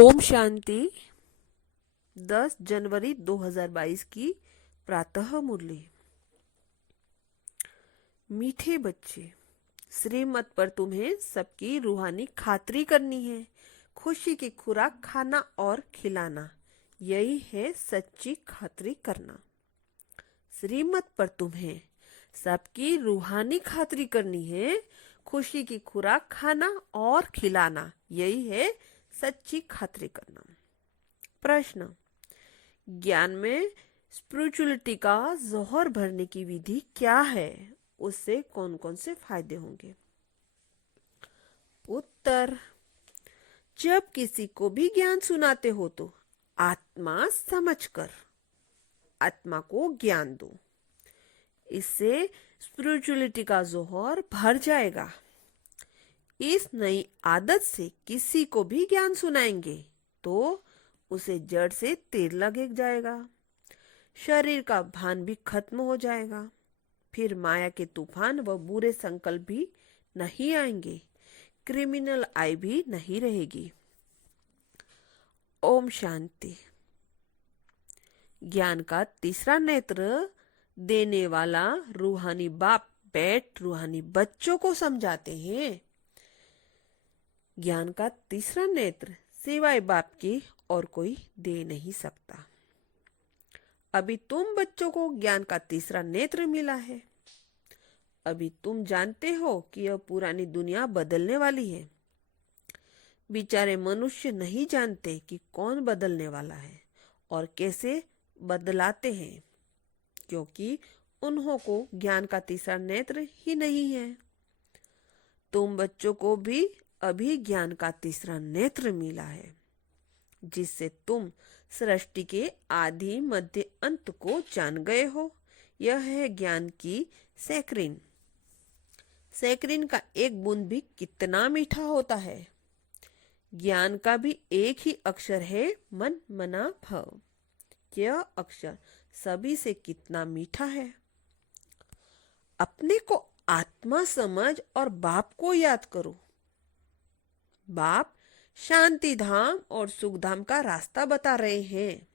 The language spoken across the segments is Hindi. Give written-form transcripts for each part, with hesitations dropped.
ओम शांति। 10 जनवरी 2022 की प्रातः मुरली। मीठे बच्चे, श्रीमत पर तुम्हें सबकी रूहानी खातरी करनी है। खुशी की खुराक खाना और खिलाना, यही है सच्ची खातरी करना। श्रीमत पर तुम्हें सबकी रूहानी खातरी करनी है। खुशी की खुराक खाना और खिलाना, यही है सच्ची खातरी करना। प्रश्न: ज्ञान में स्पिरिचुअलिटी का जौहर भरने की विधि क्या है? उससे कौन कौन से फायदे होंगे? उत्तर: जब किसी को भी ज्ञान सुनाते हो तो आत्मा समझकर आत्मा को ज्ञान दो। इससे स्पिरिचुअलिटी का जौहर भर जाएगा। इस नई आदत से किसी को भी ज्ञान सुनाएंगे तो उसे जड़ से तीर लग जाएगा। शरीर का भान भी खत्म हो जाएगा। फिर माया के तूफान व बुरे संकल्प भी नहीं आएंगे। क्रिमिनल आई भी नहीं रहेगी। ओम शांति। ज्ञान का तीसरा नेत्र देने वाला रूहानी बाप बैठ रूहानी बच्चों को समझाते हैं। ज्ञान का तीसरा नेत्र सिवाय बाप की और कोई दे नहीं सकता। अभी तुम बच्चों को ज्ञान का तीसरा नेत्र मिला है। अभी तुम जानते हो कि यह पुरानी दुनिया बदलने वाली है। बेचारे मनुष्य नहीं जानते कि कौन बदलने वाला है और कैसे बदलाते हैं, क्योंकि उन्हों को ज्ञान का तीसरा नेत्र ही नहीं है। तुम बच्चों को भी अभी ज्ञान का तीसरा नेत्र मिला है, जिससे तुम सृष्टि के आदि मध्य अंत को जान गए हो। यह है ज्ञान की सैकरीन। सैकरीन का एक बूंद भी कितना मीठा होता है। ज्ञान का भी एक ही अक्षर है, मन मना भव। यह अक्षर सभी से कितना मीठा है। अपने को आत्मा समझ और बाप को याद करो। बाप शांति धाम और सुख धाम का रास्ता बता रहे हैं।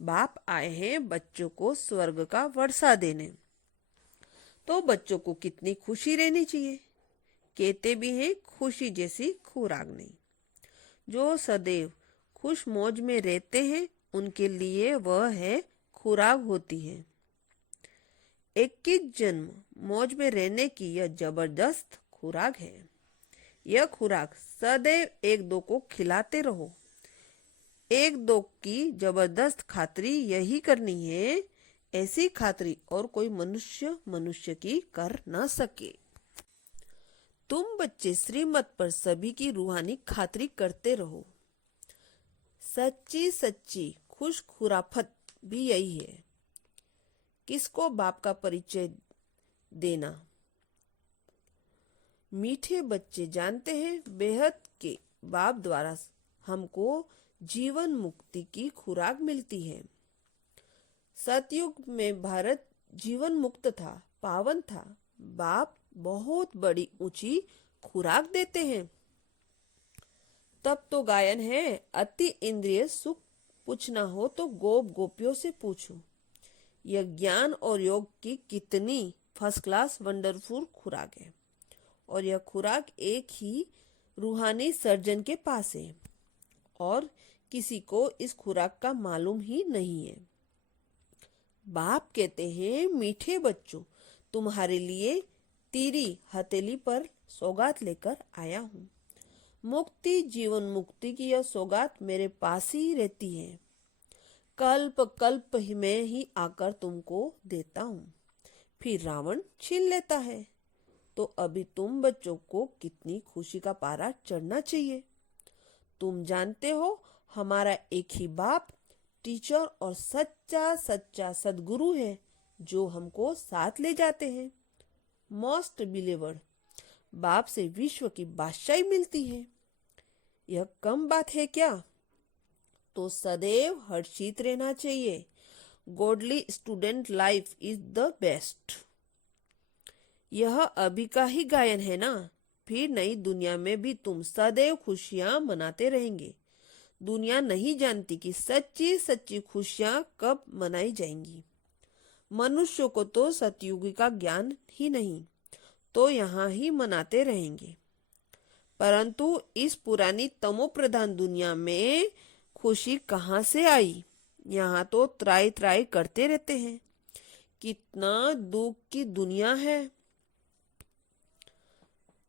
बाप आए हैं बच्चों को स्वर्ग का वर्षा देने। तो बच्चों को कितनी खुशी रहनी चाहिए। कहते भी हैं खुशी जैसी खुराक नहीं। जो सदैव खुश मौज में रहते हैं उनके लिए वह है खुराक होती है। 21 जन्म मौज में रहने की यह जबरदस्त खुराक है। यह खुराक सदैव एक दो को खिलाते रहो। एक दो की जबरदस्त खातरी यही करनी है। ऐसी खातरी और कोई मनुष्य की कर न सके। तुम बच्चे श्रीमत पर सभी की रूहानी खातरी करते रहो। सच्ची सच्ची खुश खुराफत भी यही है। किसको बाप का परिचय देना। मीठे बच्चे जानते हैं बेहद के बाप द्वारा हमको जीवन मुक्ति की खुराक मिलती है। सतयुग में भारत जीवन मुक्त था, पावन था। बाप बहुत बड़ी ऊंची खुराक देते हैं। तब तो गायन है, अति इंद्रिय सुख पूछना हो तो गोप गोपियों से पूछो। यह ज्ञान और योग की कितनी फर्स्ट क्लास वंडरफुल खुराक है। और यह खुराक एक ही रूहानी सर्जन के पास है और किसी को इस खुराक का मालूम ही नहीं है। बाप कहते हैं, मीठे बच्चों, तुम्हारे लिए तेरी हथेली पर सौगात लेकर आया हूँ। मुक्ति, जीवन मुक्ति की यह सौगात मेरे पास ही रहती है। कल्प कल्प में ही आकर तुमको देता हूँ। फिर रावण छीन लेता है। तो अभी तुम बच्चों को कितनी खुशी का पारा चढ़ना चाहिए। तुम जानते हो हमारा एक ही बाप टीचर और सच्चा सच्चा सदगुरु है, जो हमको साथ ले जाते हैं। मोस्ट बिलीवर्ड बाप से विश्व की बादशाही मिलती है। यह कम बात है क्या? तो सदैव हर्षित रहना चाहिए। Godly student life is the best. यह अभी का ही गायन है ना। फिर नई दुनिया में भी तुम सदैव खुशियां मनाते रहेंगे। दुनिया नहीं जानती कि सच्ची सच्ची खुशियां कब मनाई जाएंगी। मनुष्यों को तो सतयुग का ज्ञान ही नहीं, तो यहाँ ही मनाते रहेंगे। परंतु इस पुरानी तमो प्रधान दुनिया में खुशी कहाँ से आई? यहाँ तो त्राई त्राई करते रहते हैं। कितना दुख की दुनिया है।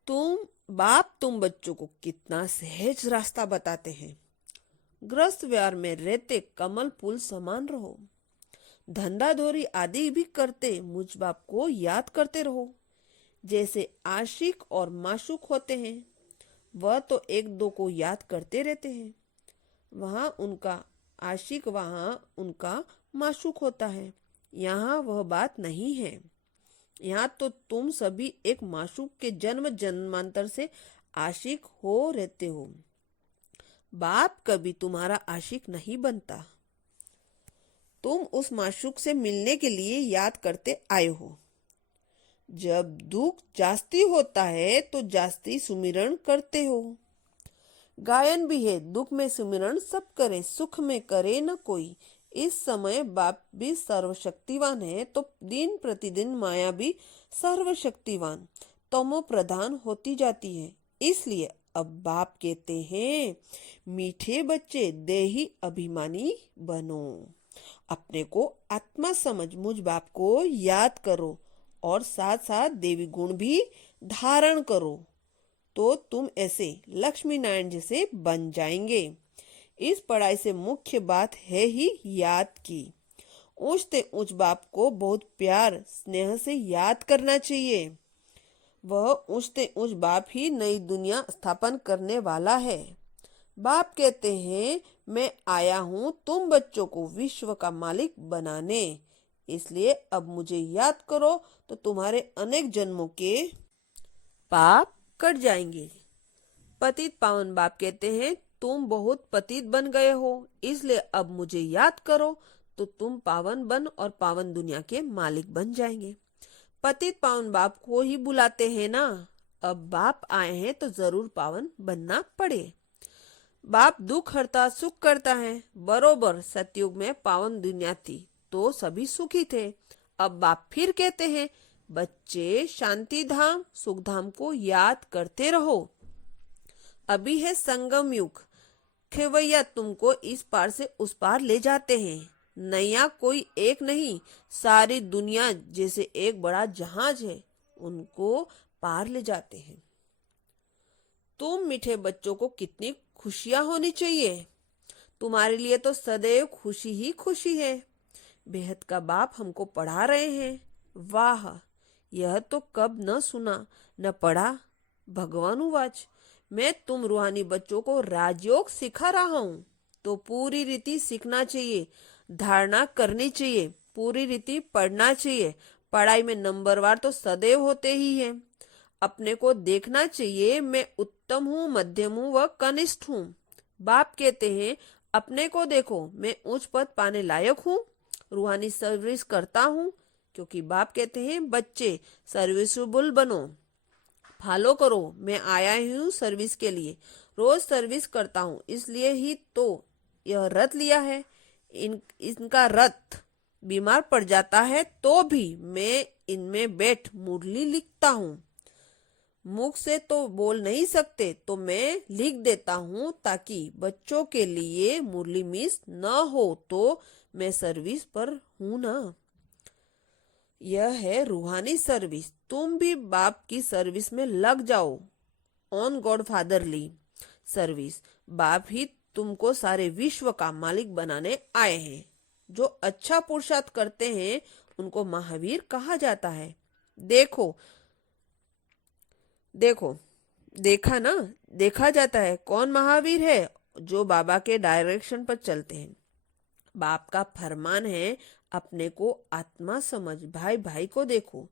तुम बच्चों को कितना सहज रास्ता बताते हैं। ग्रस्त व्यवहार में रहते कमल पुल समान रहो। धंधा धोरी आदि भी करते मुझ बाप को याद करते रहो। जैसे आशिक और माशूक होते हैं, वह तो एक दो को याद करते रहते हैं। वहाँ उनका आशिक, वहाँ उनका माशूक होता है। यहाँ वह बात नहीं है। यहाँ तो तुम सभी एक माशूक के जन्म जन्मांतर से आशिक हो रहते हो। बाप कभी तुम्हारा आशिक नहीं बनता। तुम उस माशूक से मिलने के लिए याद करते आए हो। जब दुख जास्ती होता है तो जास्ती सुमिरन करते हो। गायन भी है, दुख में सुमिरन सब करे, सुख में करे न कोई। इस समय बाप भी सर्वशक्तिवान है, तो दिन प्रतिदिन माया भी सर्वशक्तिवान तमो प्रधान होती जाती है। इसलिए अब बाप कहते हैं, मीठे बच्चे देही अभिमानी बनो। अपने को आत्मा समझ मुझ बाप को याद करो और साथ साथ देवी गुण भी धारण करो, तो तुम ऐसे लक्ष्मी नारायण जैसे बन जाएंगे। इस पढ़ाई से मुख्य बात है ही याद की। ऊंचते ऊंच बाप को बहुत प्यार स्नेह से याद करना चाहिए। वह ऊंचते ऊंच बाप ही नई दुनिया स्थापन करने वाला है। बाप कहते हैं, मैं आया हूँ तुम बच्चों को विश्व का मालिक बनाने। इसलिए अब मुझे याद करो तो तुम्हारे अनेक जन्मों के पाप कट जाएंगे। पतित पावन बाप कहते हैं, तुम बहुत पतित बन गए हो, इसलिए अब मुझे याद करो तो तुम पावन बन और पावन दुनिया के मालिक बन जाएंगे। पतित पावन बाप को ही बुलाते हैं ना। अब बाप आए हैं तो जरूर पावन बनना पड़े। बाप दुख हरता सुख करता है। बरोबर सतयुग में पावन दुनिया थी तो सभी सुखी थे। अब बाप फिर कहते हैं, बच्चे शांति धाम सुख धाम को याद करते रहो। अभी है संगम युग। खेवैया तुमको इस पार से उस पार ले जाते हैं। नैया कोई एक नहीं, सारी दुनिया जैसे एक बड़ा जहाज है, उनको पार ले जाते हैं। तुम मीठे बच्चों को कितनी खुशियां होनी चाहिए। तुम्हारे लिए तो सदैव खुशी ही खुशी है। बेहद का बाप हमको पढ़ा रहे हैं। वाह, यह तो कब न सुना न पढ़ा। भगवान उवाच, मैं तुम रूहानी बच्चों को राजयोग सिखा रहा हूँ, तो पूरी रीति सीखना चाहिए, धारणा करनी चाहिए, पूरी रीति पढ़ना चाहिए। पढ़ाई में नंबरवार तो सदैव होते ही है। अपने को देखना चाहिए, मैं उत्तम हूँ, मध्यम हूँ व कनिष्ठ हूँ। बाप कहते हैं, अपने को देखो, मैं उच्च पद पाने लायक हूँ, रूहानी सर्विस करता हूँ। क्योंकि बाप कहते हैं, बच्चे सर्विसेबल बनो, फॉलो करो। मैं आया हूँ सर्विस के लिए, रोज सर्विस करता हूँ, इसलिए ही तो यह रथ लिया है। इनका रथ बीमार पड़ जाता है तो भी मैं इनमें बैठ मुरली लिखता हूँ। मुख से तो बोल नहीं सकते तो मैं लिख देता हूँ, ताकि बच्चों के लिए मुरली मिस न हो, तो मैं सर्विस पर हूँ ना। यह है रूहानी सर्विस। तुम भी बाप की सर्विस में लग जाओ। On God fatherly service. बाप ही तुमको सारे विश्व का मालिक बनाने आए हैं। जो अच्छा पुरुषार्थ करते हैं उनको महावीर कहा जाता है। देखो देखा ना, देखा जाता है कौन महावीर है, जो बाबा के डायरेक्शन पर चलते हैं। बाप का फरमान है, अपने को आत्मा समझ, भाई भाई को देखो।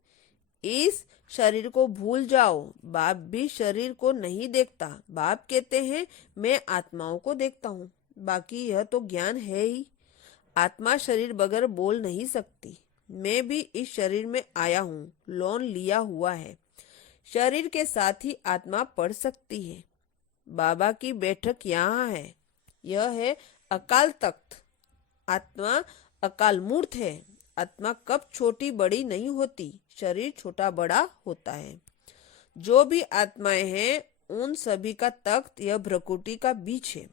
इस शरीर को भूल जाओ। बाप भी शरीर को नहीं देखता। बाप कहते हैं, मैं आत्माओं को देखता हूँ। बाकी यह तो ज्ञान है ही। आत्मा शरीर बगैर बोल नहीं सकती। मैं भी इस शरीर में आया हूँ, लोन लिया हुआ है। शरीर के साथ ही आत्मा पढ़ सकती है। बाबा की बैठक यहाँ है। यह है अकाल तख्त। आत्मा अकाल मूर्त है। आत्मा कब छोटी बड़ी नहीं होती, शरीर छोटा बड़ा होता है। जो भी आत्माएं हैं उन सभी का तख्त यह भ्रकुटी का बीच है।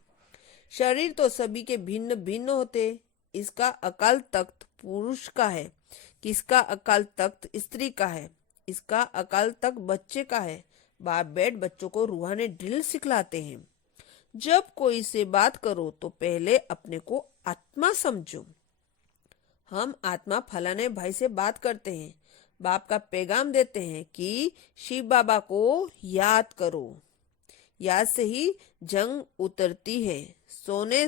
शरीर तो सभी के भिन्न भिन्न होते। इसका अकाल तख्त पुरुष का है, किसका अकाल तख्त स्त्री का है, इसका अकाल तख्त बच्चे का है। बाप बैठ बच्चों को रूहानी ड्रिल सिखलाते हैं। जब कोई से बात करो तो पहले अपने को आत्मा समझो। हम आत्मा फलाने भाई से बात करते हैं, बाप का पैगाम देते हैं कि शिव बाबा को याद करो। याद से ही जंग उतरती है। सोने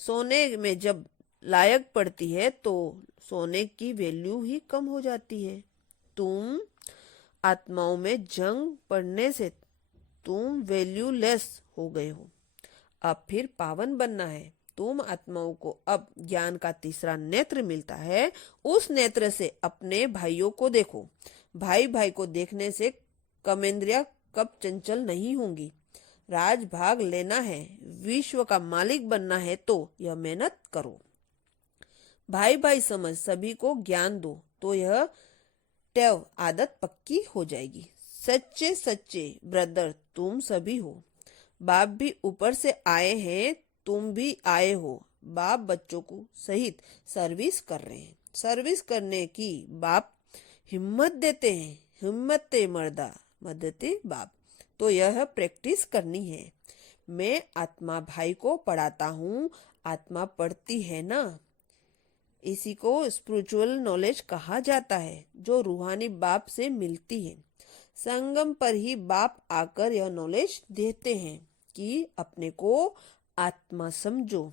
सोने में जब लायक पड़ती है तो सोने की वैल्यू ही कम हो जाती है। तुम आत्माओं में जंग पड़ने से तुम वैल्यूलेस हो गए हो। अब फिर पावन बनना है। तुम आत्माओं को अब ज्ञान का तीसरा नेत्र मिलता है। उस नेत्र से अपने भाइयों को देखो। भाई भाई को देखने से कमेंद्रिया कब चंचल नहीं होंगी। राज भाग लेना है, विश्व का मालिक बनना है तो यह मेहनत करो। भाई भाई समझ सभी को ज्ञान दो तो यह टेव आदत पक्की हो जाएगी। सच्चे सच्चे ब्रदर तुम सभी हो। बाप भी ऊपर से आए हैं, तुम भी आए हो। बाप बच्चों को सहित सर्विस कर रहे हैं। सर्विस करने की बाप हिम्मत देते हैं। हिम्मते मर्दा मदते बाप। तो यह प्रैक्टिस करनी है। मैं आत्मा भाई को पढ़ाता हूँ, आत्मा पढ़ती है ना। इसी को स्पिरिचुअल नॉलेज कहा जाता है, जो रूहानी बाप से मिलती है। संगम पर ही बाप आकर यह नॉलेज देते हैं कि अपने को आत्मा समझो।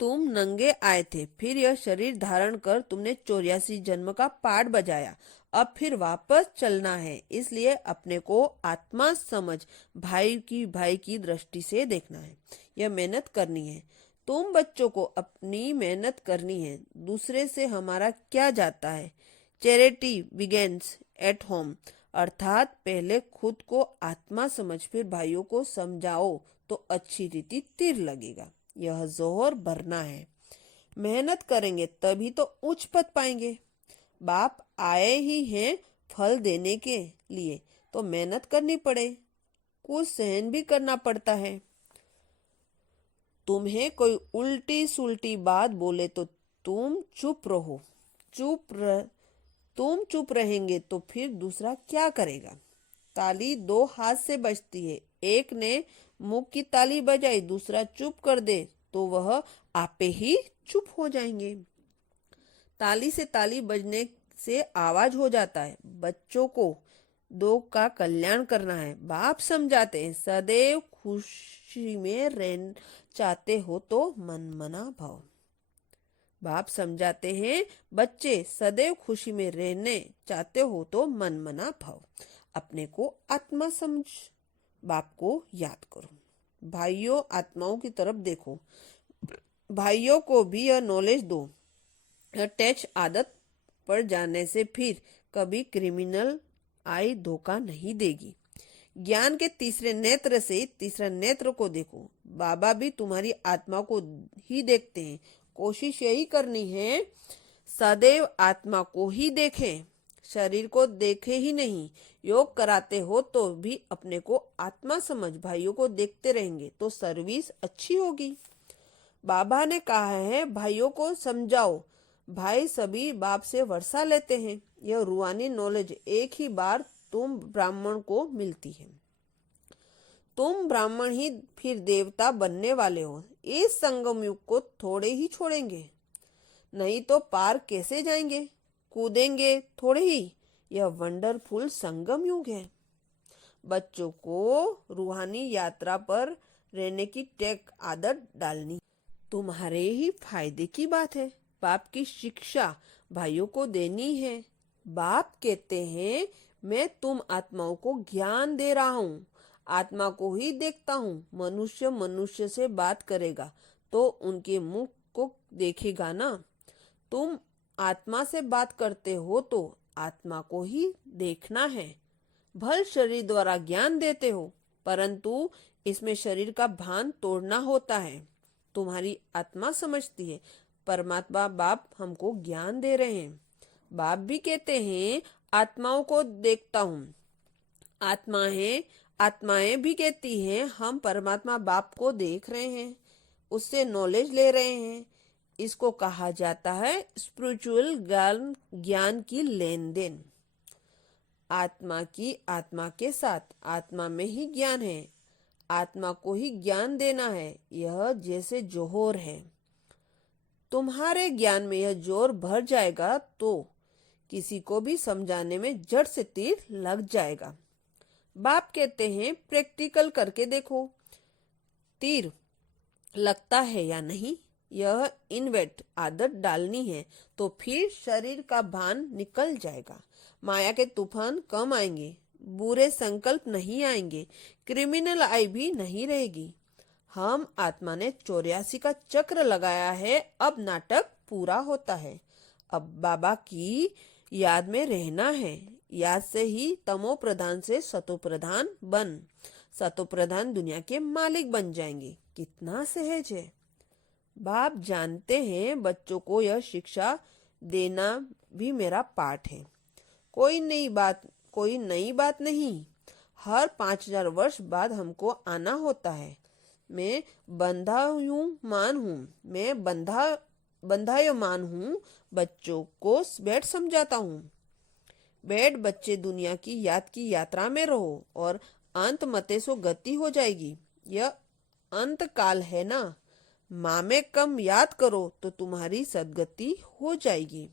तुम नंगे आए थे, फिर यह शरीर धारण कर तुमने 84 जन्म का पाठ बजाया। अब फिर वापस चलना है, इसलिए अपने को आत्मा समझ भाई की दृष्टि से देखना है। यह मेहनत करनी है। तुम बच्चों को अपनी मेहनत करनी है। दूसरे से हमारा क्या जाता है। चैरिटी बिगेन्स एट होम, अर्थात पहले खुद को आत्मा समझ फिर भाइयों को समझाओ तो अच्छी रीति तीर लगेगा। यह जोहर भरना है। मेहनत करेंगे तभी तो उच्च पद पाएंगे। बाप आए ही हैं फल देने के लिए, तो मेहनत करनी पड़े, कुछ सहन भी करना पड़ता है। तुम्हें कोई उल्टी सुल्टी बात बोले तो तुम चुप रहो। तुम चुप रहेंगे तो फिर दूसरा क्या करेगा। ताली दो हाथ से बजती है। एक ने मुंह की ताली बजाई, दूसरा चुप कर दे तो वह आपे ही चुप हो जाएंगे। ताली से ताली बजने से आवाज हो जाता है। बच्चों को दो का कल्याण करना है। बाप समझाते हैं, सदैव खुशी में रहना चाहते हो तो मन मना भाव। बाप समझाते हैं, बच्चे सदैव खुशी में रहने चाहते हो तो मन मना भाव। अपने को आत्मा समझ, बाप को याद करो। भाइयों आत्माओं की तरफ देखो। भाइयों को भी यह नॉलेज दो। टच आदत पड़ जाने से फिर कभी क्रिमिनल आई धोखा नहीं देगी। ज्ञान के तीसरे नेत्र से तीसरा नेत्र को देखो। बाबा भी तुम्हारी आत्मा को ही देखते हैं। कोशिश यही करनी है सदैव आत्मा को ही देखें, शरीर को देखे ही नहीं। योग कराते हो तो भी अपने को आत्मा समझ भाइयों को देखते रहेंगे तो सर्विस अच्छी होगी। बाबा ने कहा है भाइयों को समझाओ। भाई सभी बाप से वर्षा लेते हैं। यह रूहानी नॉलेज एक ही बार तुम ब्राह्मण को मिलती है। तुम ब्राह्मण ही फिर देवता बनने वाले हो। इस संगम युग को थोड़े ही छोड़ेंगे, नहीं तो पार कैसे जाएंगे। कूदेंगे थोड़े ही। यह वंडरफुल संगम युग है। बच्चों को रूहानी यात्रा पर रहने की टेक आदत डालनी तुम्हारे ही फायदे की बात है। बाप की शिक्षा भाइयों को देनी है। बाप कहते हैं, मैं तुम आत्माओं को ज्ञान दे रहा हूँ। आत्मा को ही देखता हूँ। मनुष्य मनुष्य से बात करेगा तो उनके मुख को देखेगा ना। तुम आत्मा से बात करते हो तो आत्मा को ही देखना है। भल शरीर द्वारा ज्ञान देते हो, परंतु इसमें शरीर का भान तोड़ना होता है। तुम्हारी आत्मा समझती है परमात्मा बाप हमको ज्ञान दे रहे हैं। बाप भी कहते हैं आत्माओं को देखता हूँ। आत्माएं भी कहती हैं हम परमात्मा बाप को देख रहे हैं, उससे नॉलेज ले रहे हैं। इसको कहा जाता है स्पिरिचुअल ज्ञान की लेन देन। आत्मा की आत्मा के साथ, आत्मा में ही ज्ञान है, आत्मा को ही ज्ञान देना है। यह जैसे जोहर है। तुम्हारे ज्ञान में यह जोर भर जाएगा तो किसी को भी समझाने में जड़ से तीर लग जाएगा। बाप कहते हैं प्रैक्टिकल करके देखो, तीर लगता है या नहीं। यह इनवेट आदत डालनी है तो फिर शरीर का भान निकल जाएगा। माया के तूफान कम आएंगे, बुरे संकल्प नहीं आएंगे, क्रिमिनल आई भी नहीं रहेगी। हम आत्मा ने 84 का चक्र लगाया है, अब नाटक पूरा होता है। अब बाबा की याद में रहना है। याद से ही तमो प्रधान से सतो प्रधान बन, सतो प्रधान दुनिया के मालिक बन जाएंगे। कितना सहज है। बाप जानते हैं बच्चों को यह शिक्षा देना भी मेरा पाठ है। कोई नई बात नहीं। हर 5000 वर्ष बाद हमको आना होता है। मैं बंधायमान हूँ। बच्चों को बैठ समझाता हूँ। बैठ बच्चे, दुनिया की यात्रा में रहो और अंत मते सो गति हो जाएगी। यह अंत काल है ना। माँ में कम याद करो तो तुम्हारी सदगति हो जाएगी।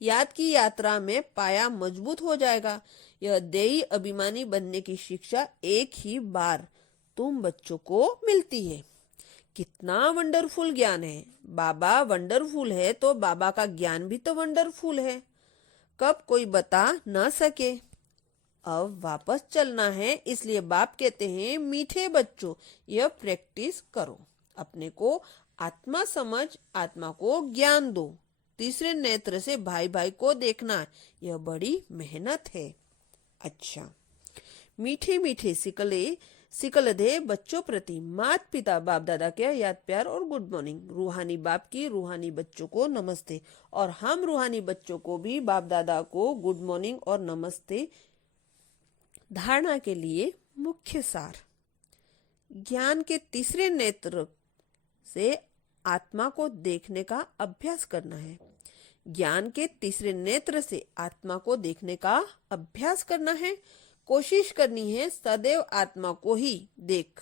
याद की यात्रा में पाया मजबूत हो जाएगा। यह देही अभिमानी बनने की शिक्षा एक ही बार तुम बच्चों को मिलती है। कितना वंडरफुल ज्ञान है। बाबा वंडरफुल है तो बाबा का ज्ञान भी तो वंडरफुल है। कब कोई बता न सके। अब वापस चलना है, इसलिए बाप कहते हैं मीठे बच्चों यह प्रैक्टिस करो। अपने को आत्मा समझ, आत्मा को ज्ञान दो। तीसरे नेत्र से भाई भाई को देखना, यह बड़ी मेहनत है। अच्छा, मीठे मीठे सिकलधे बच्चों प्रति माता पिता बाप दादा के याद प्यार और गुड मॉर्निंग। रूहानी बाप की रूहानी बच्चों को नमस्ते, और हम रूहानी बच्चों को भी बाप दादा को गुड मॉर्निंग और नमस्ते। धारणा के लिए मुख्य सार। ज्ञान के तीसरे नेत्र से आत्मा को देखने का अभ्यास करना है। ज्ञान के तीसरे नेत्र से आत्मा को देखने का अभ्यास करना है। कोशिश करनी है सदैव आत्मा को ही देख,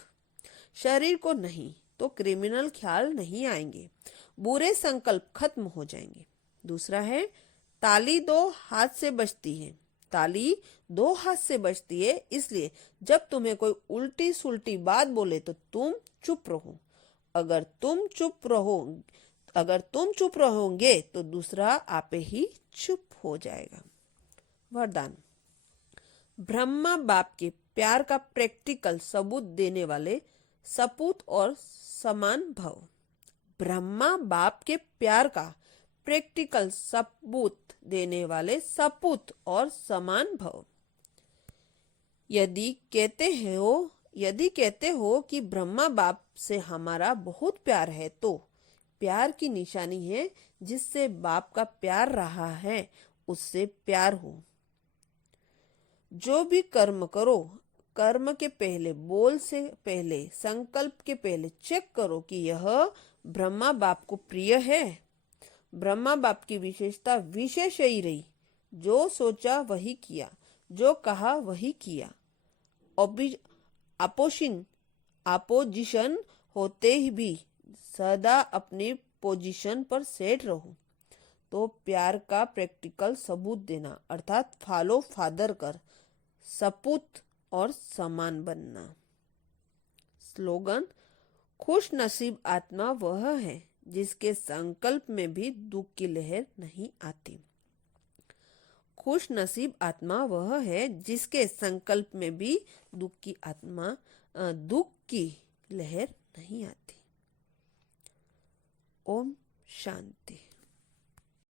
शरीर को नहीं, तो क्रिमिनल ख्याल नहीं आएंगे, बुरे संकल्प खत्म हो जाएंगे। दूसरा है ताली 2 हाथ से बजती है। ताली 2 हाथ से बजती है, इसलिए जब तुम्हें कोई उल्टी सुल्टी बात बोले तो तुम चुप रहो। अगर तुम चुप रहोगे तो दूसरा आपे ही चुप हो जाएगा। वरदान। ब्रह्मा बाप के प्यार का प्रैक्टिकल सबूत देने वाले सपूत और समान भव। ब्रह्मा बाप के प्यार का प्रैक्टिकल सबूत देने वाले सपूत और समान भव। यदि कहते हो कि ब्रह्मा बाप से हमारा बहुत प्यार है, तो प्यार की निशानी है जिससे बाप का प्यार रहा है उससे प्यार हो। जो भी कर्म करो, कर्म के पहले, बोल से पहले, संकल्प के पहले चेक करो कि यह ब्रह्मा बाप को प्रिय है। ब्रह्मा बाप की विशेषता विशेष ही रही। जो सोचा वही किया, जो कहा वही किया। अपोजिशन होते ही भी सदा अपनी पोजीशन पर सेट रहो। तो प्यार का प्रैक्टिकल सबूत देना, अर्थात फॉलो फादर कर, सपूत और समान बनना। स्लोगन। खुश नसीब आत्मा वह है जिसके संकल्प में भी दुख की लहर नहीं आती। खुश नसीब आत्मा वह है जिसके संकल्प में भी दुख की लहर नहीं आती। ओम शांति।